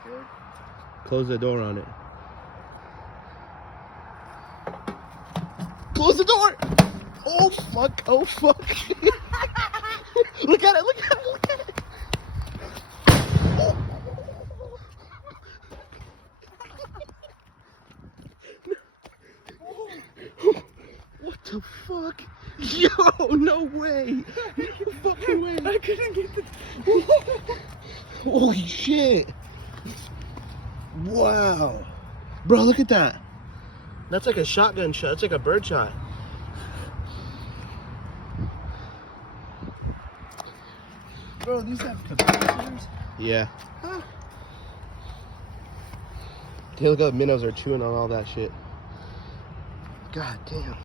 scared? Close the door on it. Close the door! Oh fuck, oh fuck. Look at it, look at it, look at it. What the fuck? Yo, no way. No fucking way. I couldn't get the... Holy shit. Wow. Bro, look at that. That's like a shotgun shot. It's like a bird shot. Bro, these have capacitors? Yeah. Huh? Hey, look how the minnows are chewing on all that shit. God damn.